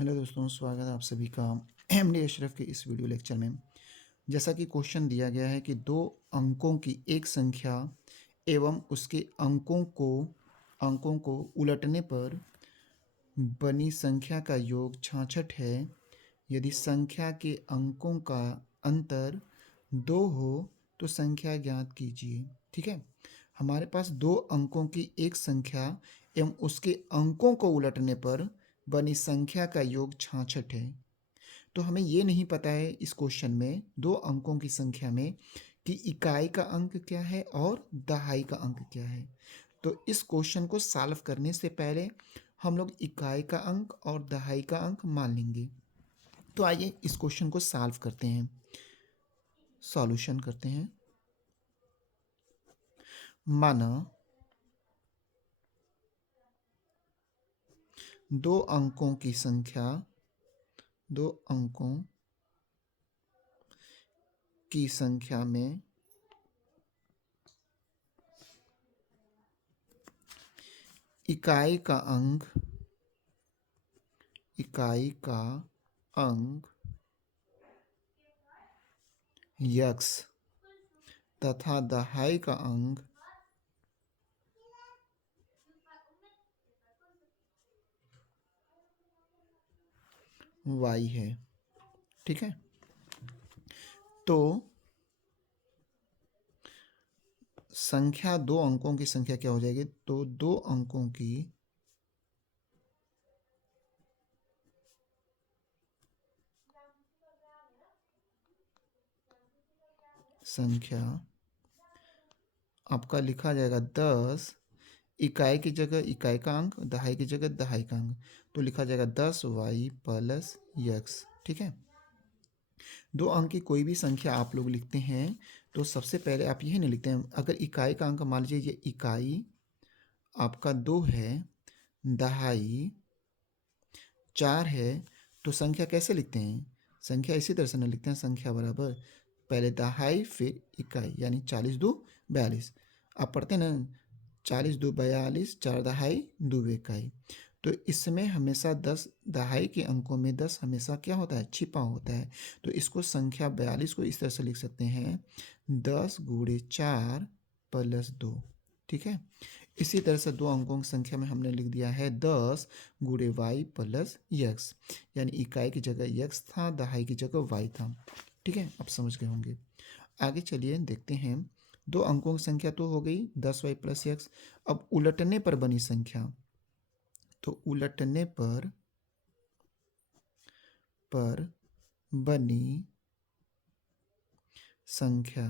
Hello दोस्तों, स्वागत है आप सभी का एमडी अशरफ के इस वीडियो लेक्चर में। जैसा कि क्वेश्चन दिया गया है कि दो अंकों की एक संख्या एवं उसके अंकों को उलटने पर बनी संख्या का योग 66 है। यदि संख्या के अंकों का अंतर 2 हो तो संख्या ज्ञात कीजिए। ठीक है, हमारे पास दो अंकों की एक संख्या एवं उसके अंकों को उलटने पर बनी संख्या का योग 66 है। तो हमें ये नहीं पता है इस क्वेश्चन में दो अंकों की संख्या में कि इकाई का अंक क्या है और दहाई का अंक क्या है। तो इस क्वेश्चन को सॉल्व करने से पहले हम लोग इकाई का अंक और दहाई का अंक मान लेंगे। तो आइए इस क्वेश्चन को सॉल्व करते हैं, सॉल्यूशन करते हैं। माना दो अंकों की संख्या दो अंकों की संख्या में इकाई का अंक x तथा दहाई का अंक y है। ठीक है, तो संख्या दो अंकों की संख्या क्या हो जाएगी? तो दो अंकों की संख्या आपका लिखा जाएगा 10। इकाई की जगह इकाई का अंक, दहाई की जगह दहाई का अंक, तो लिखा जाएगा 10y प्लस x। ठीक है, दो अंक की कोई भी संख्या आप लोग लिखते हैं तो सबसे पहले आप यही नहीं लिखते हैं। अगर इकाई का अंक मान लीजिए ये इकाई आपका 2 है, दहाई 4 है, तो संख्या कैसे लिखते हैं? संख्या इसी तरह से ना लिखते हैं, संख्या बराबर पहले दहाई फिर इकाई, यानी 40 दो 42। आप पढ़ते हैं ना, 40 दो 42, 4 दहाई 2 इकाई। तो इसमें हमेशा 10 दहाई के अंकों में 10 हमेशा क्या होता है? छिपा होता है। तो इसको संख्या 42 को इस तरह से लिख सकते हैं 10 गुणे 4 प्लस 2। ठीक है, इसी तरह से दो अंकों की संख्या में हमने लिख दिया है 10 गुणे y प्लस x, यानी इकाई की जगह x था, दहाई की जगह y था। ठीक है, आप समझ गए होंगे। आगे चलिए देखते हैं। दो अंकों की संख्या तो हो गई 10y प्लस x। अब उलटने पर बनी संख्या, तो उलटने पर बनी संख्या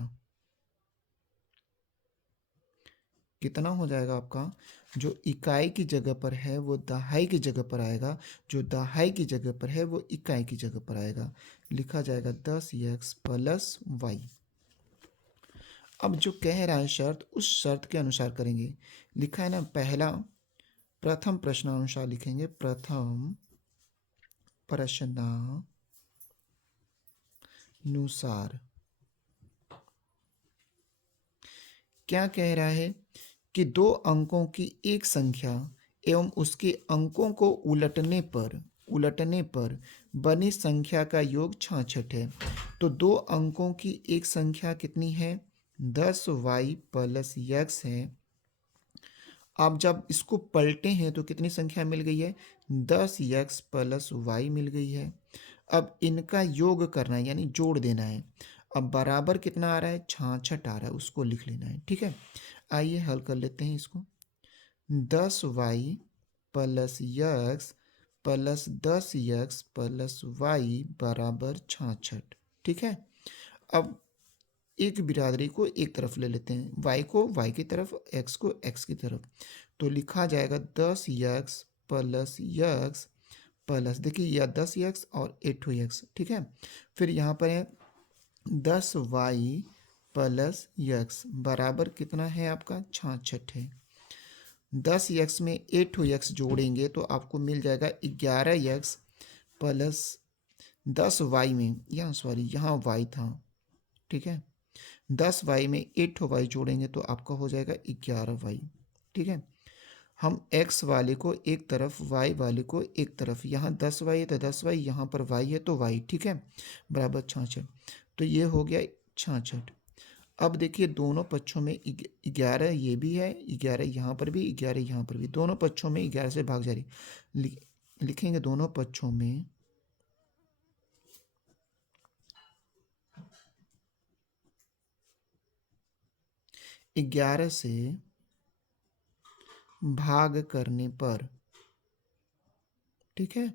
कितना हो जाएगा आपका? जो इकाई की जगह पर है वो दहाई की जगह पर आएगा, जो दहाई की जगह पर है वो इकाई की जगह पर आएगा। लिखा जाएगा 10x प्लस y। अब जो कह रहा है शर्त, उस शर्त के अनुसार करेंगे। लिखा है ना, पहला प्रथम प्रश्नानुसार लिखेंगे। प्रथम प्रश्नानुसार क्या कह रहा है कि दो अंकों की एक संख्या एवं उसके अंकों को उलटने पर बनी संख्या का योग 66 है। तो दो अंकों की एक संख्या कितनी है? 10y प्लस x है। आप जब इसको पलटे हैं तो कितनी संख्या मिल गई है? 10x प्लस y मिल गई है। अब इनका योग करना है, यानी जोड़ देना है। अब बराबर कितना आ रहा है? 66 आ रहा है, उसको लिख लेना है। ठीक है, आइए हल कर लेते हैं इसको। 10y plus x plus 10x plus y बराबर 66। ठीक है, अब एक बिरादरी को एक तरफ ले लेते हैं, y को y की तरफ, x को x की तरफ। तो लिखा जाएगा 10x प्लस x प्लस, देखिए यह 10x और 8x। ठीक है, फिर यहाँ पर है 10y प्लस x बराबर कितना है आपका? 66 है। 10x में 8x जोड़ेंगे तो आपको मिल जाएगा 11x प्लस 10y में, यहाँ सॉरी यहाँ y था। ठीक है, 10y में 8y जोड़ेंगे तो आपका हो जाएगा 11y। ठीक है, हम x वाले को एक तरफ, y वाले को एक तरफ, यहाँ 10y है तो 10y, यहाँ पर y है तो y, ठीक है, बराबर 66। तो ये हो गया 66। अब देखिए दोनों पक्षों में 11 ये भी है, 11 यहाँ पर भी, 11 यहाँ पर भी, दोनों पक्षों में 11 से भाग जारी। लिखेंगे दोनों पक्षों में 11 से भाग करने पर, ठीक है,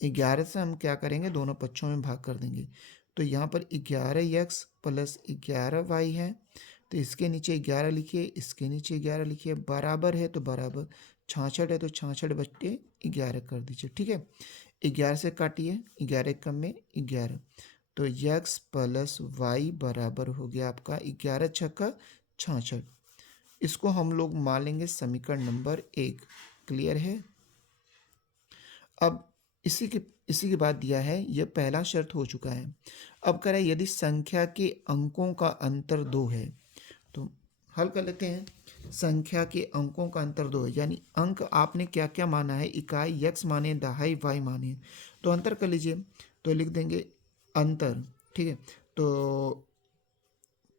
11 से हम क्या करेंगे, दोनों पक्षों में भाग कर देंगे। तो यहाँ पर 11x प्लस 11y है, तो इसके नीचे 11 लिखिए, इसके नीचे 11 लिखिए, बराबर है तो बराबर, 66 है तो 66/11 कर दीजिए, ठीक है। 11 से काटिए, 11 कम में 11, तो x प्लस वाई बराबर हो गया आपका 11 छक्का 66। इसको हम लोग मान लेंगे समीकरण नंबर 1। क्लियर है। अब इसी के बाद दिया है, यह पहला शर्त हो चुका है। अब कह रहा है यदि संख्या के अंकों का अंतर 2 है, तो हल कर लेते हैं। संख्या के अंकों का अंतर 2 है, यानी अंक आपने क्या क्या माना है, इकाई x माने, दहाई y माने, तो अंतर कर लीजिए। तो लिख देंगे अंतर, ठीक है। तो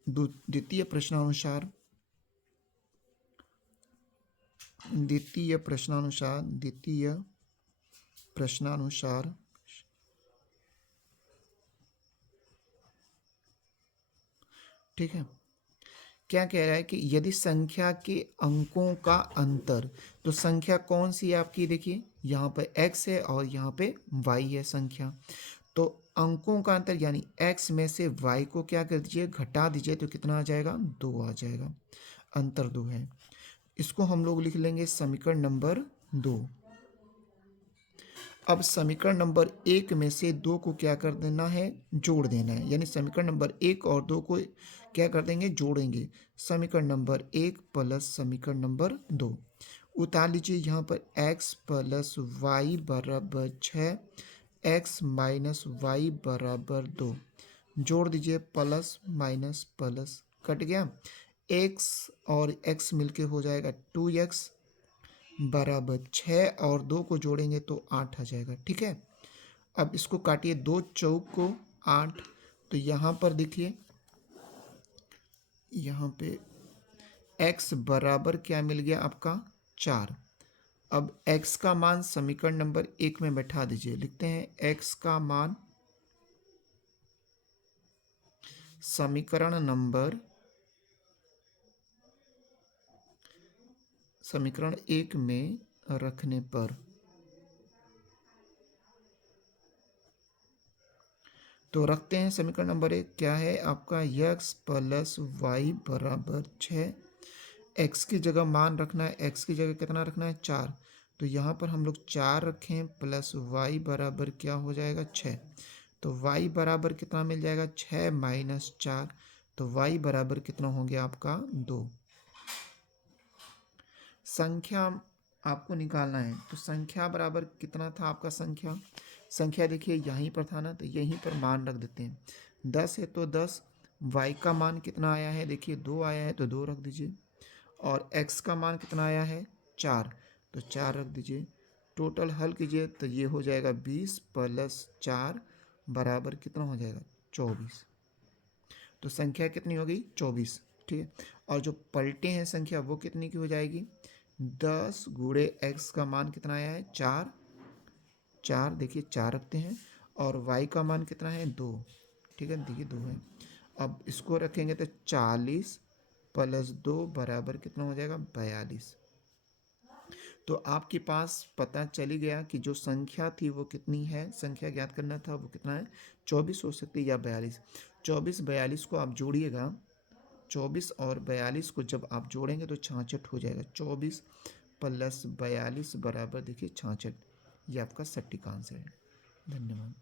द्वितीय प्रश्नानुसार, द्वितीय प्रश्नानुसार ठीक है, क्या कह रहा है कि यदि संख्या के अंकों का अंतर, तो संख्या कौन सी है आपकी, देखिए यहाँ पर x है और यहाँ पे y है संख्या, तो अंकों का अंतर यानी x में से y को क्या कर दीजिए, घटा दीजिए, तो कितना आ जाएगा, 2 आ जाएगा, अंतर 2 है। इसको हम लोग लिख लेंगे समीकरण नंबर 2। अब समीकरण नंबर 1 में से 2 को क्या कर देना है, जोड़ देना है, यानी समीकरण नंबर 1 और 2 को क्या कर देंगे, जोड़ेंगे। समीकरण नंबर 1 प्लस समीकरण नंबर 2, उतार लीजिए यहाँ पर x प्लस वाई बराबर 6, x माइनस वाई बराबर 2, जोड़ दीजिए, प्लस माइनस प्लस कट गया, x और x मिलके हो जाएगा 2x बराबर 6, और 2 को जोड़ेंगे तो 8 आ जाएगा, ठीक है। अब इसको काटिए, 2 चौक को 8, तो यहाँ पर देखिए, यहाँ पे x बराबर क्या मिल गया आपका, 4। अब x का मान समीकरण नंबर 1 में बैठा दीजिए, लिखते हैं x का मान समीकरण नंबर 1 में रखने पर, तो रखते हैं समीकरण नंबर 1 क्या है आपका, x प्लस वाई बराबर 6, x की जगह मान रखना है, x की जगह कितना रखना है, 4, तो यहाँ पर हम लोग 4 रखें, प्लस y बराबर क्या हो जाएगा, 6, तो y बराबर कितना मिल जाएगा, 6 माइनस 4, तो y बराबर कितना हो गया आपका, 2। संख्या आपको निकालना है, तो संख्या बराबर कितना था आपका, संख्या देखिए यहीं पर था ना, तो यहीं पर मान रख देते हैं। 10 है तो 10, y का मान कितना आया है, देखिए 2 आया है तो 2 रख दीजिए, और x का मान कितना आया है, 4, तो 4 रख दीजिए। टोटल हल कीजिए तो ये हो जाएगा 20 प्लस 4 बराबर कितना हो जाएगा, 24। तो संख्या कितनी हो गई, 24, ठीक है। और जो पलटे हैं संख्या वो कितनी की हो जाएगी, 10 गुणे x का मान कितना आया है, 4, 4 देखिए 4 रखते हैं, और y का मान कितना है, 2, ठीक है, देखिए 2 है। अब इसको रखेंगे तो 40 प्लस 2 बराबर कितना हो जाएगा, 42। तो आपके पास पता चली गया कि जो संख्या थी वो कितनी है, संख्या ज्ञात करना था वो कितना है, 24 हो सकती है या 42। 24 42 को आप जोड़िएगा, 24 और 42 को जब आप जोड़ेंगे तो 66 हो जाएगा, 24 प्लस 42 बराबर देखिए 66। ये आपका सटीक आंसर है। धन्यवाद।